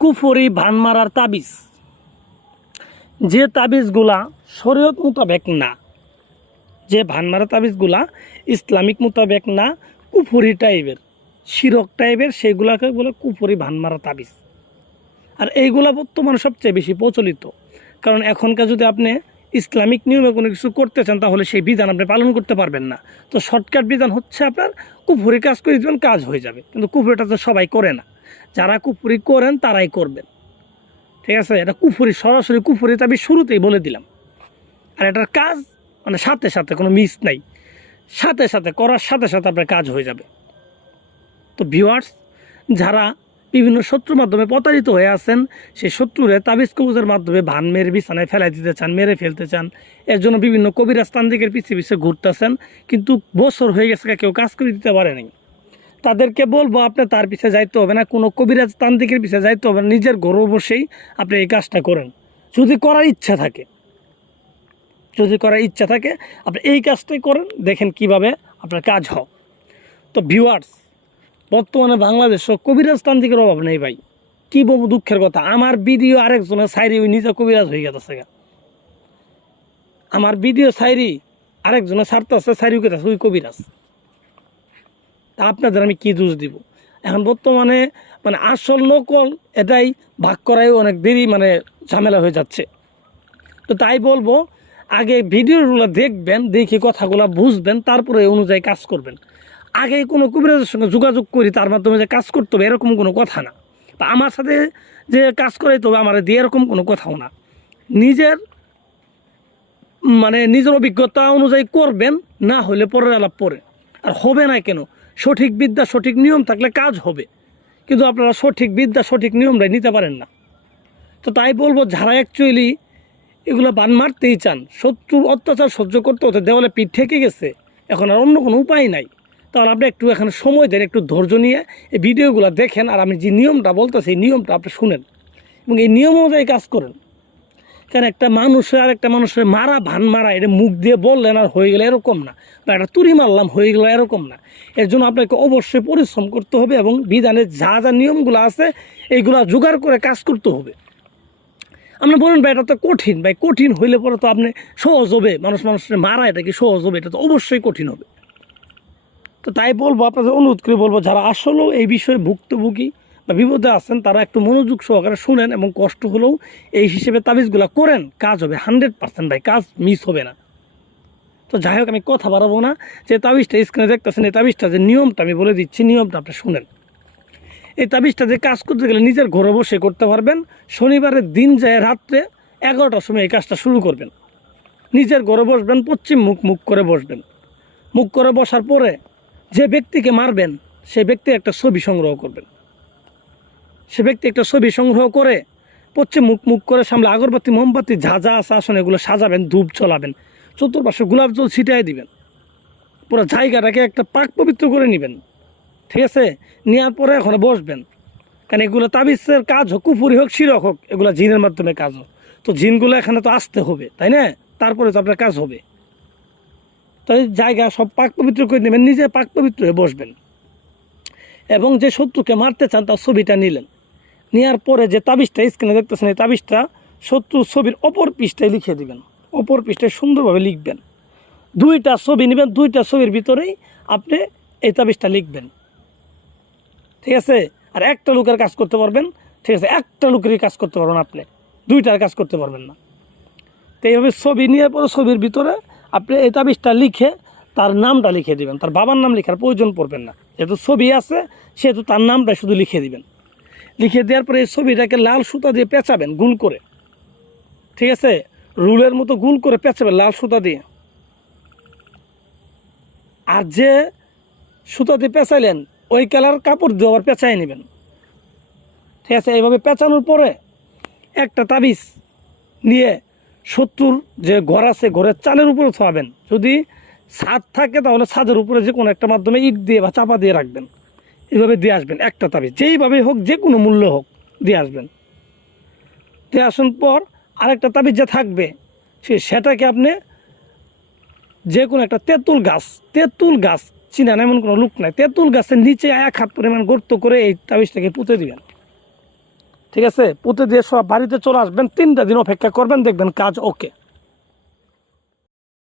কুফরি ভান মারার তাবিজ। যে তাবিজগুলা শরীয়ত মোতাবেক না, যে ভান মারা তাবিজগুলা ইসলামিক মোতাবেক না, কুফরি টাইপের, শিরক টাইপের সেগুলাকে বলে কুফরি ভান মারা তাবিজ। আর এইগুলা বর্তমানে সবচেয়ে বেশি প্রচলিত। কারণ এখনকার যদি আপনি ইসলামিক নিয়মে কোনো কিছু করতে চান, তাহলে সেই বিধান আপনি পালন করতে পারবেন না। তো শর্টকাট বিধান হচ্ছে আপনার কুফুরি কাজ করে দেবেন, কাজ হয়ে যাবে। কিন্তু কুফুরিটা তো সবাই করে না। যারা কুফুরি করেন তারাই করবেন। ঠিক আছে? এটা কুফুরি, সরাসরি কুফুরি আমি শুরুতেই বলে দিলাম। আর এটার কাজ মানে সাথে সাথে, কোনো মিস নাই। সাথে সাথে, করার সাথে সাথে আপনার কাজ হয়ে যাবে। তো ভিউয়ার্স যারা বিভিন্ন শত্রুর মাধ্যমে প্রতারিত হয়ে আছেন, সেই শত্রুরে তাবিজ কবুজের মাধ্যমে ভান মেরে বিছানায় ফেলাই দিতে চান, মেরে ফেলতে চান, এর জন্য বিভিন্ন কবিরাজ তান্ত্রিকের পিছিয়ে পিছিয়ে ঘুরতেছেন, কিন্তু বছর হয়ে গেছে কেউ কাজ করে দিতে পারে নাই। তাদেরকে বলব, আপনি তার পিছে যাইতে হবে না। কোনো কবিরাজ তান্ত্রিকের পিছে যাইতে হবে না। নিজের গর্ব বসেই আপনি এই কাজটা করেন। যদি করার ইচ্ছা থাকে, যদি করার ইচ্ছা থাকে, আপনি এই কাজটাই করেন। দেখেন কীভাবে আপনার কাজ হয়। তো ভিউয়ার্স বর্তমানে বাংলাদেশও কবিরাজ তান্ত্রিকের অভাব নেই ভাই। কি বলব দুঃখের কথা? আমার ভিডিও আরেকজনের সাইরি ওই নিজে কবিরাজ হয়ে গেছে। আমার ভিডিও সাইরি আরেকজনের ছাড়তে আছে, সাইরি ওই কবিরাজ। আপনাদের আমি কি দোষ দিব? এখন বর্তমানে মানে আসল নকল এটাই ভাগ করাই অনেক দেরি মানে ঝামেলা হয়ে যাচ্ছে। তো তাই বলব, আগে ভিডিওগুলো দেখবেন, দেখে কথাগুলো বুঝবেন, তারপরে অনুযায়ী কাজ করবেন। আগে কোনো কবিরাজের সঙ্গে যোগাযোগ করি, তার মাধ্যমে যে কাজ করতে হবে, এরকম কোনো কথা না। বা আমার সাথে যে কাজ করাইতে হবে, আমার দিয়ে এরকম কোনো কথাও না। নিজের মানে নিজের অভিজ্ঞতা অনুযায়ী করবেন, না হলে পরের আলাপ পরে। আর হবে না কেন? সঠিক বিদ্যা, সঠিক নিয়ম থাকলে কাজ হবে। কিন্তু আপনারা সঠিক বিদ্যা, সঠিক নিয়মটাই নিতে পারেন না। তো তাই বলব, যারা অ্যাকচুয়ালি এগুলো বান মারতেই চান শত্রুর অত্যাচার সহ্য করতে হতে দেওয়ালে পিঠ ঠেকে গেছে, এখন আর অন্য কোনো উপায় নাই। তাহলে আপনি একটু এখানে সময় দেন, একটু ধৈর্য নিয়ে এই ভিডিওগুলো দেখেন, আর আমি যে নিয়মটা বলতেছি, এই নিয়মটা আপনি শুনেন। এবং এই নিয়ম অনুযায়ী কাজ করেন। কারণ একটা মানুষের আর একটা মানুষের মারা, ভান মারা, এটা মুখ দিয়ে বললেন আর হয়ে গেলে এরকম না। বা একটা তুড়ি মারলাম, হয়ে গেলো এরকম না। এর জন্য আপনাকে অবশ্যই পরিশ্রম করতে হবে এবং বিধানের যা যা নিয়মগুলো আছে, এইগুলা জোগাড় করে কাজ করতে হবে। আপনি বলুন, ভাই, এটা তো কঠিন। ভাই, কঠিন হইলে পরে তো আপনি সহজ হবে। মানুষ মানুষের মারা, এটা কি সহজ হবে? এটা তো অবশ্যই কঠিন হবে। তো তাই বলব, আপনাদের অনুরোধ করে বলব, যারা আসলেও এই বিষয়ে ভুক্তভোগী বা বিপদে আছেন, তারা একটু মনোযোগ সহকারে শুনেন এবং কষ্ট হলেও এই হিসেবে তাবিজগুলো করেন, কাজ হবে হান্ড্রেড পার্সেন্ট ভাই, কাজ মিস হবে না। তো যাই হোক, আমি কথা বাড়াবো না, যে তাবিজটা স্ক্রিনে দেখতেছেন, এই তাবিজটা যে নিয়মটা আমি বলে দিচ্ছি, নিয়মটা আপনি শুনেন। এই তাবিজটা যে কাজ করতে গেলে নিজের ঘরে বসে করতে পারবেন, শনিবারের দিন যায় রাত্রে এগারোটার সময় এই কাজটা শুরু করবেন। নিজের ঘরে বসবেন, পশ্চিম মুখ মুখ করে বসবেন। মুখ করে বসার পরে যে ব্যক্তিকে মারবেন, সেই ব্যক্তি একটা ছবি সংগ্রহ করবেন। সে ব্যক্তি একটা ছবি সংগ্রহ করে, পশ্চিম মুখ মুখ করে সামনে আগরবাতি, মোমবাতি যা যা আছে আসলে এগুলো সাজাবেন, ধূপ চলাবেন চতুর্পাশে গোলাপ জল ছিটাই দিবেন। পুরো জায়গাটাকে একটা পাক পবিত্র করে নেবেন। ঠিক আছে? নেওয়ার পরে এখন বসবেন। কারণ এগুলো তাবিজের কাজ হোক কুপুরি হোক, শিরক হোক, এগুলো জিনের মাধ্যমে কাজ হোক। তো জিনগুলো এখানে তো আসতে হবে, তাই না? তারপরে তো আপনার কাজ হবে। তো এই জায়গা সব পাক পবিত্র করে নেবেন, নিজে পাক পবিত্র হয়ে বসবেন। এবং যে শত্রুকে মারতে চান, তার ছবিটা নিলেন। নেওয়ার পরে যে তাবিজটা স্ক্রিনে দেখতেছেন, এই তাবিজটা শত্রুর ছবির অপর পৃষ্ঠায় লিখে দিবেন। অপর পৃষ্ঠায় সুন্দরভাবে লিখবেন। দুইটা ছবি নেবেন, দুইটা ছবির ভিতরেই আপনি এই তাবিজটা লিখবেন। ঠিক আছে? আর একটা লোকের কাজ করতে পারবেন, ঠিক আছে? একটা লোকেরই কাজ করতে পারবেন আপনি। দুইটার কাজ করতে পারবেন না। তো এইভাবে ছবি নিয়ে পরে ছবির ভিতরে আপনি এই তাবিজটা লিখে তার নামটা লিখে দিবেন। তার বাবার নাম লেখার প্রয়োজন পড়বেন না। যেহেতু ছবি আছে, সেহেতু তার নামটা শুধু লিখে দিবেন। লিখে দেওয়ার পরে এই ছবিটাকে লাল সুতা দিয়ে পেঁচাবেন গুল করে। ঠিক আছে? রুলের মতো গুল করে পেঁচাবেন লাল সুতা দিয়ে। আর যে সুতা দিয়ে পেঁচাইলেন, ওই কালার কাপড় দিয়ে আবার পেঁচাই নেবেন। ঠিক আছে? এইভাবে পেঁচানোর পরে একটা তাবিজ নিয়ে শত্রুর যে ঘর আছে, ঘরের চালের উপরে থাকবেন যদি ছাদ থাকে, তাহলে ছাদের উপরে যে কোনো একটা মাধ্যমে ইট দিয়ে বা চাপা দিয়ে রাখবেন। এইভাবে দিয়ে আসবেন, একটা তাবিজ, যেইভাবে হোক যে কোনো মূল্য হোক, দিয়ে আসবেন। দিয়ে আসার পর আরেকটা তাবিজ যা থাকবে, সে, সেটাকে আপনি যে কোনো একটা তেঁতুল গাছ তেঁতুল গাছ চিনেন, এমন কোনো লোক নাই, তেঁতুল গাছের নিচে এক হাত পরিমাণ গর্ত করে এই তাবিজটাকে পুঁতে দিবেন। ঠিক আছে? পুঁতে দিয়ে সব বাড়িতে চলে আসবেন, তিনটা দিন অপেক্ষা করবেন, দেখবেন কাজ ওকে।